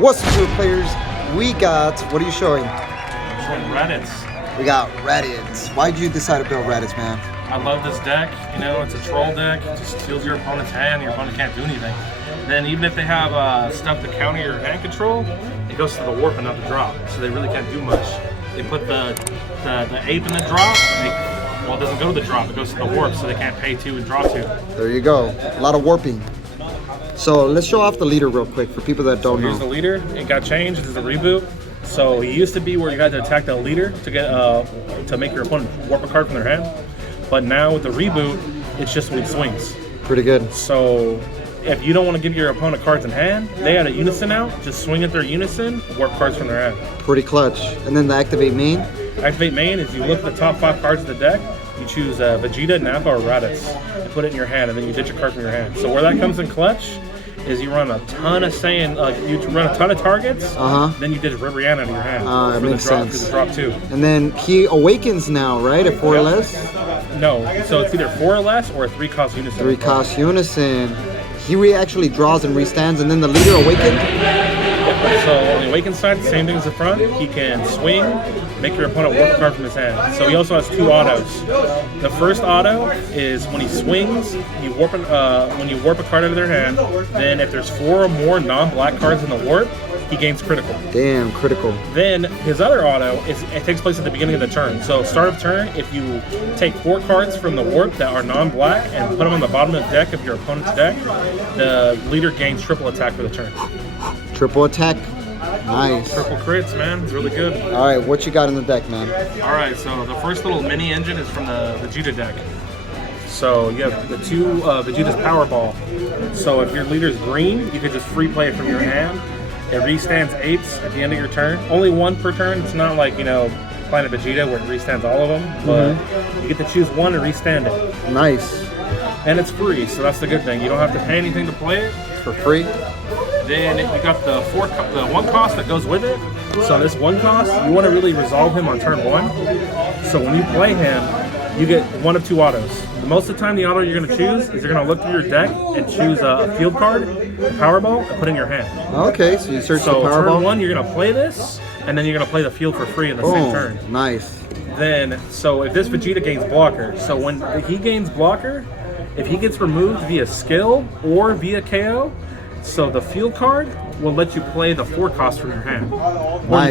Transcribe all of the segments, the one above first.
What's up, players? We got, what are you showing? I'm showing Raditz. We got Raditz. Why'd you decide to build Raditz, man? I love this deck. You know, it's a troll deck. It just steals your opponent's hand. Your opponent can't do anything. Then even if they have stuff to counter your hand control, it goes to the warp and not the drop. So they really can't do much. They put the ape in the drop. Well, it doesn't go to the drop. It goes to the warp, so they can't pay 2 and draw 2. There you go. A lot of warping. So let's show off the leader real quick for people that don't know. Here's the leader. It got changed. It's a reboot. So it used to be where you had to attack the leader to get to make your opponent warp a card from their hand. But now with the reboot, it's just when he swings. Pretty good. So if you don't want to give your opponent cards in hand, they had a unison out. Just swing at their unison, warp cards from their hand. Pretty clutch. And then the activate main. Activate main is you look at the top 5 cards of the deck. You choose Vegeta, Nappa, or Raditz, and put it in your hand, and then you ditch a card from your hand. So where that comes in clutch is you run a ton of you run a ton of targets, then you ditch Ribrianna out of your hand That makes sense. For the drop 2. And then he awakens now, right? At 4 or less? No, so it's either 4 or less or a 3-cost unison. 3-cost unison. He actually draws and restands, and then the leader awakens? So on the awakened side, same thing as the front. He can swing, make your opponent warp a card from his hand. So he also has 2 autos. The first auto is when he swings, you warp when you warp a card out of their hand. Then if there's 4 or more non-black cards in the warp, he gains critical. Damn, critical. Then his other auto it takes place at the beginning of the turn. So start of turn, if you take 4 cards from the warp that are non-black and put them on the bottom of the deck of your opponent's deck, the leader gains triple attack for the turn. Triple attack. Nice. Triple crits, man. It's really good. All right, what you got in the deck, man? All right, so the first little mini engine is from the Vegeta deck. So you have the 2 Vegeta's Powerball. So if your leader's green, you can just free play it from your hand. It restands apes at the end of your turn. Only 1 per turn. It's not like, you know, Planet Vegeta where it restands all of them. But you get to choose 1 and restand it. Nice. And it's free, so that's the good thing. You don't have to pay anything to play it. It's for free. Then you got the 1 cost that goes with it. So this 1 cost, you want to really resolve him on turn 1. So when you play him, you get 1 of 2 autos. Most of the time, the auto you're going to choose is you're going to look through your deck and choose a field card, a Powerball, and put it in your hand. Okay, so you search the Powerball. So turn 1, you're going to play this, and then you're going to play the field for free in the same turn. Nice. Then, so if this Vegeta gains blocker, so when he gains blocker, if he gets removed via skill or via KO, so the field card will let you play the 4 cost from your hand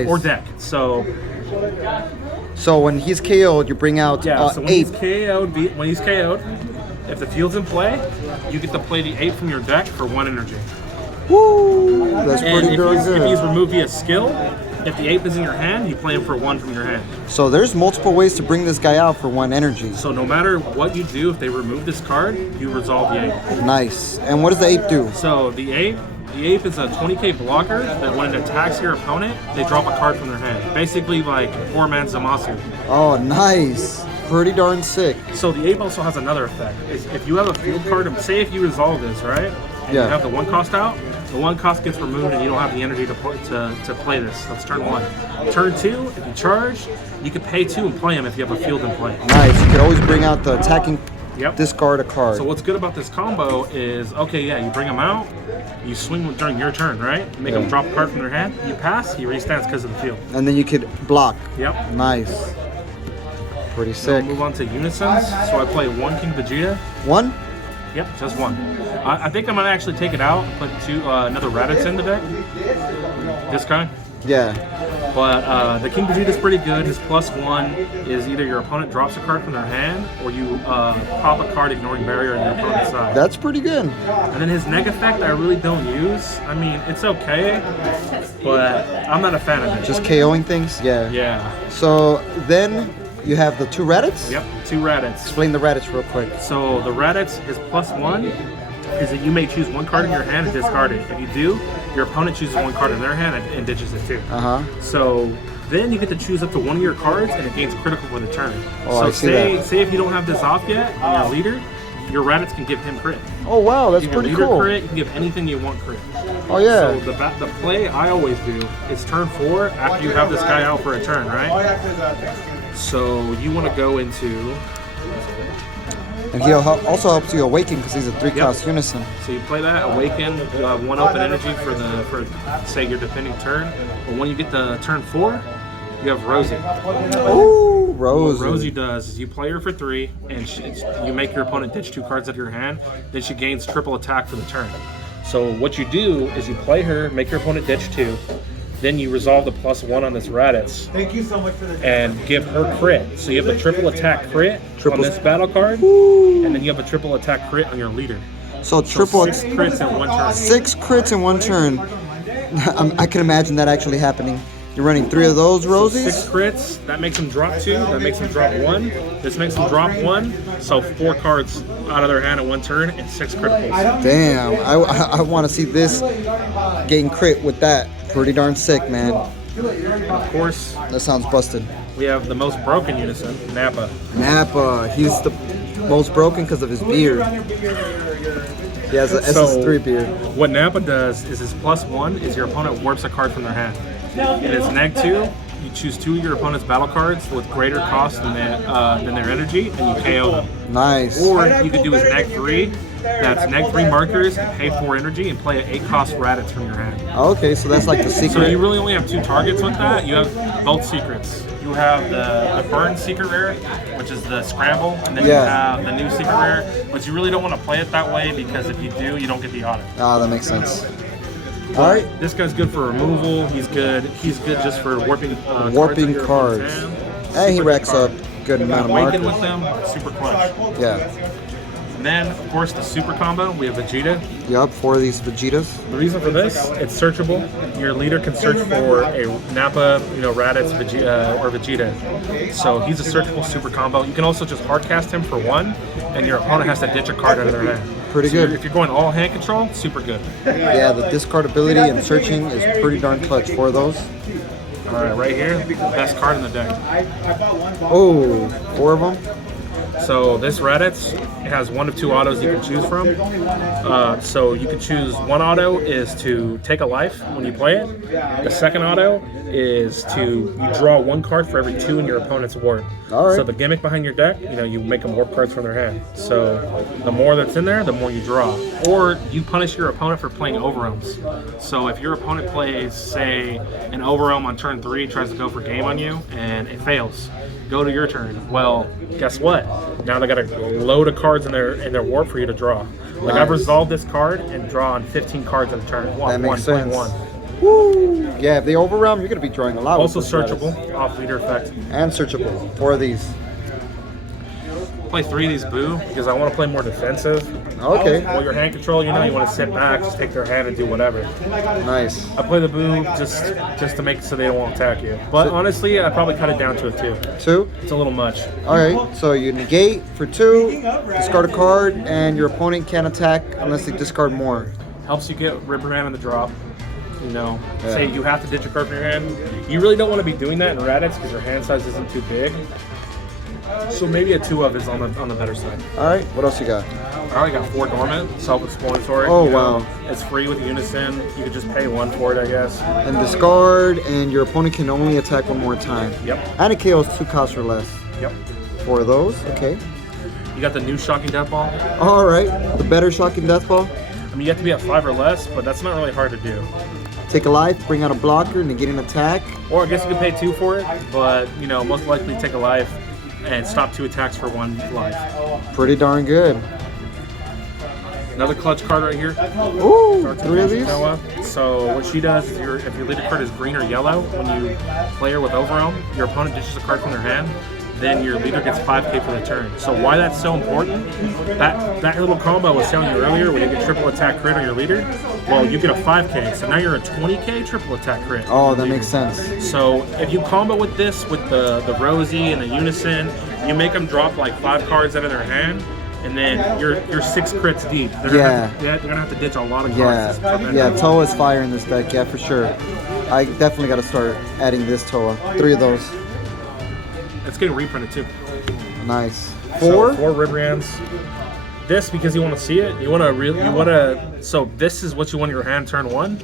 or deck. So when he's KO'd, you bring out so when ape. He's KO'd, if the field's in play, you get to play the ape from your deck for 1 energy. Woo! That's And pretty good. if he's removed via skill, if the ape is in your hand, you play him for 1 from your hand. So there's multiple ways to bring this guy out for 1 energy. So no matter what you do, if they remove this card, you resolve the ape. Nice. And what does the ape do? So the ape is a 20k blocker that when it attacks your opponent, they drop a card from their hand. Basically like 4-man Zamasu. Oh, nice. Pretty darn sick. So the ape also has another effect. If you have a field card, say if you resolve this, right? And you have the 1 cost out, the 1 cost gets removed and you don't have the energy to play this. That's turn 1. Turn 2, if you charge, you can pay 2 and play him if you have a field in play. Nice. You could always bring out the attacking, discard a card. So what's good about this combo is, you bring him out, you swing during your turn, right? Make him drop a card from their hand, you pass, he restands because of the field. And then you could block. Yep. Nice. Pretty sick. We'll move on to unisons. So I play 1 King Vegeta. 1? Yep, just 1. I think I'm gonna actually take it out and put another Raditz in the deck. This guy. Yeah. But the King Vegeta's pretty good. His +1 is either your opponent drops a card from their hand or you pop a card ignoring barrier on your opponent's side. That's pretty good. And then his neg effect I really don't use. I mean, it's okay, but I'm not a fan of it. Just KOing things? Yeah. Yeah. So then you have the 2 Raditz? Yep, 2 Raditz. Explain the Raditz real quick. So the Raditz, his +1 is that you may choose 1 card in your hand and discard it. If you do, your opponent chooses 1 card in their hand and ditches it too. So then you get to choose up to 1 of your cards and it gains critical for the turn. Oh, so say if you don't have this off yet on your leader, your Raditz can give him crit. Oh wow, that's pretty cool. Crit, you can give anything you want crit. Oh yeah. So the play I always do is turn 4 after you have this guy out for a turn, right? So you want to go into And he also helps you awaken because he's a 3-cost unison. So you play that, awaken, you have 1 open energy for say your defending turn. But when you get to turn 4, you have Rosie. Ooh, Rosie. What Rosie does is you play her for 3, and you make your opponent ditch 2 cards out of your hand. Then she gains triple attack for the turn. So what you do is you play her, make your opponent ditch 2. Then you resolve the +1 on this Raditz. Thank you so much for the and give her crit. So you have a triple attack crit on this battle card, Woo. and then you have a triple attack crit on your leader. So triple 6 crits in 1 turn. 6 crits in 1 turn. I can imagine that actually happening. You're running 3 of those Rosies? 6 crits, that makes them drop 2, that makes them drop 1, this makes them drop 1, so 4 cards out of their hand in 1 turn and 6 criticals. Damn, I want to see this getting crit with that. Pretty darn sick, man. Of course, That sounds busted. we have the most broken unison, Nappa. Nappa, he's the most broken because of his beard. He has an SS3 beard. What Nappa does is his +1 is your opponent warps a card from their hand. And his -2, you choose 2 of your opponent's battle cards with greater cost than their energy, and you KO them. Nice. Or you could do his -3, that's -3 markers, pay 4 energy, and play an 8-cost Raditz from your hand. Okay, so that's like the So secret. you really only have 2 targets with that. You have both secrets. You have the burn secret rare, which is the scramble, and then you have the new secret rare, but you really don't want to play it that way because if you do, you don't get the audit. Ah, that makes sense. All right. This guy's good for removal. He's good just for warping Warping cards. cards. And he racks up good amount of Awaken markers. with them, super clutch. Yeah. And then, of course, the super combo. We have Vegeta. Yup, 4 of these Vegetas. The reason for this, it's searchable. Your leader can search for a Nappa, Raditz, or Vegeta. So he's a searchable super combo. You can also just hard cast him for 1, and your opponent has to ditch a card out of their hand. Pretty good. If you're going all hand control, super good. Yeah, the discardability and searching is pretty darn clutch for those. All right here, best card in the deck. Oh, 4 of them? So this Raditz, it has 1 of 2 autos you can choose from. So you can choose 1 auto is to take a life when you play it. The second auto is you draw 1 card for every 2 in your opponent's warp. All right. So the gimmick behind your deck, you make them warp cards from their hand. So the more that's in there, the more you draw. Or you punish your opponent for playing overwhelms. So if your opponent plays, say, an overwhelm on turn 3, tries to go for game on you, and it fails. Go to your turn. Well, guess what? Now they got a load of cards in their warp for you to draw. Like I've resolved this card and draw on 15 cards at a turn. That makes sense. 1. Woo! Yeah, if they overwhelm, you're going to be drawing a lot. Also with this Raditz. searchable, off leader effect. And searchable. 4 of these. Play 3 of these Boo because I want to play more defensive. Okay. While you're hand control, you want to sit back, just take their hand and do whatever. Nice. I play the Boo just to make it so they won't attack you. But honestly, I probably cut it down to a 2. 2? It's a little much. All right, so you negate for 2, discard a card, and your opponent can't attack unless they discard more. Helps you get Ripperman on the drop. Say you have to ditch a card from your hand. You really don't want to be doing that in Raditz because your hand size isn't too big. So maybe a 2 of is on the better side. All right, what else you got? I already got 4 dormant, self-explanatory. Oh, wow. It's free with Unison. You could just pay 1 for it, I guess. And discard, and your opponent can only attack 1 more time. Yep. And it KOs 2 costs or less. Yep. 4 of those, okay. You got the new Shocking Death Ball. All right, the better Shocking Death Ball. I mean, you have to be at 5 or less, but that's not really hard to do. Take a life, bring out a blocker, negate an attack. Or I guess you could pay 2 for it, but most likely take a life and stop 2 attacks for 1 life. Pretty darn good. Another clutch card right here. Ooh, 3 of these? So what she does is if your leader card is green or yellow, when you play her with Overwhelm, your opponent ditches a card from their hand, then your leader gets 5k for the turn. So why that's so important, that little combo I was telling you earlier, when you get triple attack crit on your leader, well, you get a 5k, so now you're a 20k triple attack crit. Oh, that makes sense. So if you combo with this, with the Rosie and the Unison, you make them drop like 5 cards out of their hand, and then you're 6 crits deep. They're gonna have to ditch a lot of cards. Yeah, Toa is fire in this deck, yeah, for sure. I definitely got to start adding this Toa. 3 of those. It's getting reprinted too. Nice. 4? So 4 Ribrians. This because you want to see it. So this is what you want in your hand turn 1,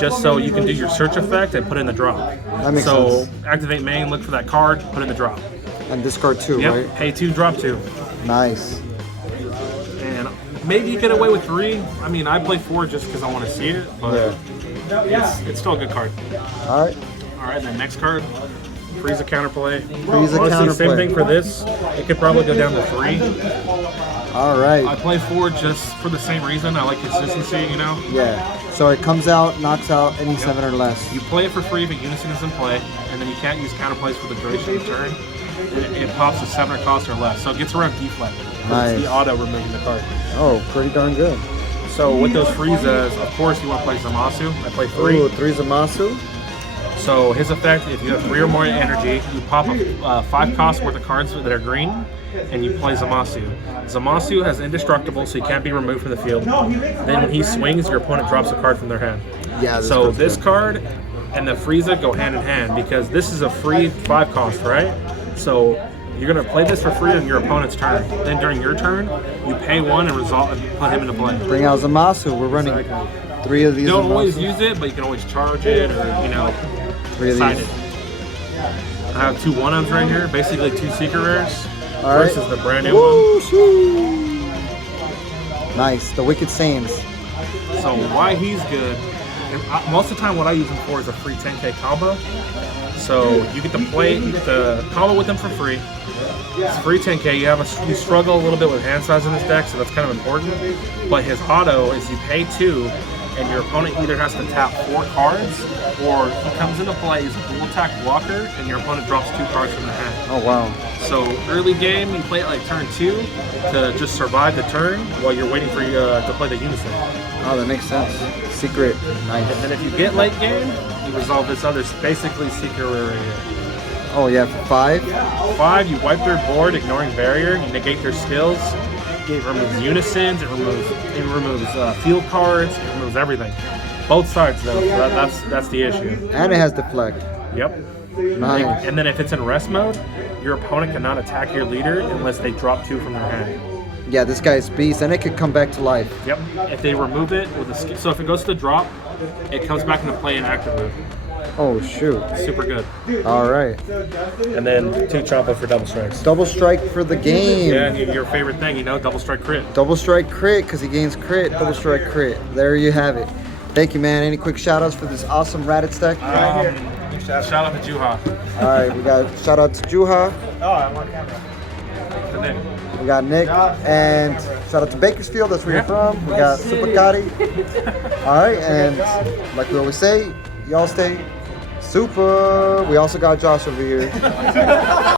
just so you can do your search effect and put in the drop. That makes sense. Activate main, look for that card, put in the drop. And discard 2, Yep. right? Pay 2, drop 2. Nice. Maybe you get away with 3. I mean, I play 4 just because I want to see it, but it's still a good card. All right. All right, then next card, Frieza counterplay. Frieza Honestly, counterplay. same thing for this. It could probably go down to 3. All right. I play 4 just for the same reason. I like consistency, you know? Yeah. So it comes out, knocks out any 7 or less. You play it for free if Unison is in play, and then you can't use counterplays for the duration of the turn. It pops to 7 or cost or less, so it gets around deflect. Nice. It's the auto removing the card. Oh, pretty darn good. So with those Friezas, of course you want to play Zamasu. I play 3. Ooh, 3 Zamasu. So his effect, if you have 3 or more energy, you pop a 5 cost worth of cards that are green, and you play Zamasu. Zamasu has indestructible, so he can't be removed from the field. Then when he swings, your opponent drops a card from their hand. Yeah. So this card and the Frieza go hand in hand because this is a free 5 cost, right? So you're gonna play this for free on your opponent's turn. Then during your turn, you pay 1 and put him into play. Bring out Zamasu. We're running 3 of these. You don't always Zamasu. use it, but you can always charge it or, you know, 3 of decide these. it. I have 2 1-ups right here, basically 2 secret rares. All right. First is the brand new one. Nice. The Wicked Saiyans. So why he's good, most of the time what I use him for is a free 10k combo. So you get to play the combo with him for free. It's free 10k. You struggle a little bit with hand size in this deck, so that's kind of important. But his auto is you pay 2, and your opponent either has to tap 4 cards, or he comes into play, he's a dual attack blocker, and your opponent drops 2 cards from their hand. Oh wow. So early game, you play it like turn 2 to just survive the turn while you're waiting for you to play the Unison. Oh, that makes sense. Secret. Nice. And then if you get late game, you resolve this other basically secret rare right here. Oh yeah, for 5. 5, you wipe their board, ignoring barrier. You negate their skills. It removes unisons. It removes field cards. It removes everything. Both sides though. So that's the issue. And it has deflect. Yep. Nice. And then if it's in rest mode, your opponent cannot attack your leader unless they drop 2 from their hand. Yeah, this guy's beast, and it could come back to life. Yep. If they remove it with a skill, so if it goes to the drop, it comes back into play in active mode. Oh shoot. Super good. All right. And then 2 Champa for double strikes. Double strike for the game. Yeah, and your favorite thing, you know, double strike crit. Double strike crit, because he gains crit. Double strike crit. There you have it. Thank you, man. Any quick shout outs for this awesome Raditz deck? Shout out to Juha. All right, we got shout out to Juha. Oh, I'm on camera. And then We got Nick, and shout out to Bakersfield. That's where you're from. We got Supah. All right, and like we always say, y'all stay super. We also got Josh over here.